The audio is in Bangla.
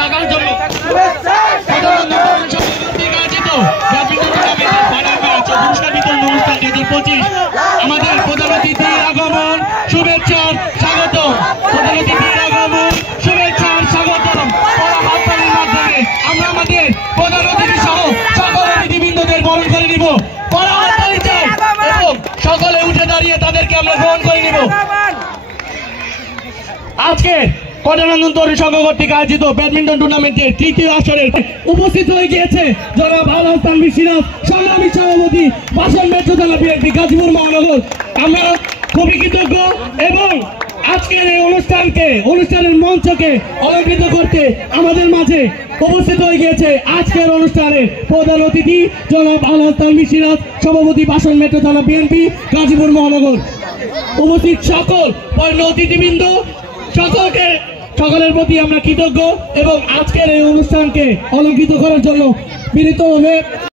রাখার জন্য আমাদের প্রধান অতিথির আগমন শুভেচ্ছার স্বাগত। প্রধান অতিথির আগমন শুভেচ্ছার স্বাগতম। হাততালির মাধ্যমে আমরা আমাদের প্রধান অতিথি সহ সকল অতিথিবৃন্দদের বরণ করে নিব। এবং সকলে উঠে দাঁড়িয়ে তাদেরকে আমরা গ্রহণ করে নিব। আজকে কোটানন্দন তরুণ সংঘ কর্তৃক আয়োজিত ব্যাডমিন্টন টুর্নামেন্টের তৃতীয় আসরের উপস্থিত হয়ে গিয়েছে জনাব আলহাজ তানভীর সিরাজ, সংগ্রামী সভাপতি, বাসন মেট্রো থানা বিএনপি গাজীপুর মহানগর। আমরা খুবই কৃতজ্ঞ এবং আজকের এই অনুষ্ঠানের মঞ্চকে অলঙ্কৃত করতে আমাদের মাঝে উপস্থিত হয়ে গিয়েছে আজকের অনুষ্ঠানে প্রধান অতিথি জনাব আলহাজ তানভীর সিরাজ, সভাপতি, বাসন মেট্রো থানা বিএনপি গাজীপুর মহানগর। উপস্থিত সকল পণ্য অতিথিবৃন্দ, সকলের প্রতি আমরা কৃতজ্ঞ এবং আজকের এই অনুষ্ঠানকে অলঙ্কৃত করার জন্য বিনীতভাবে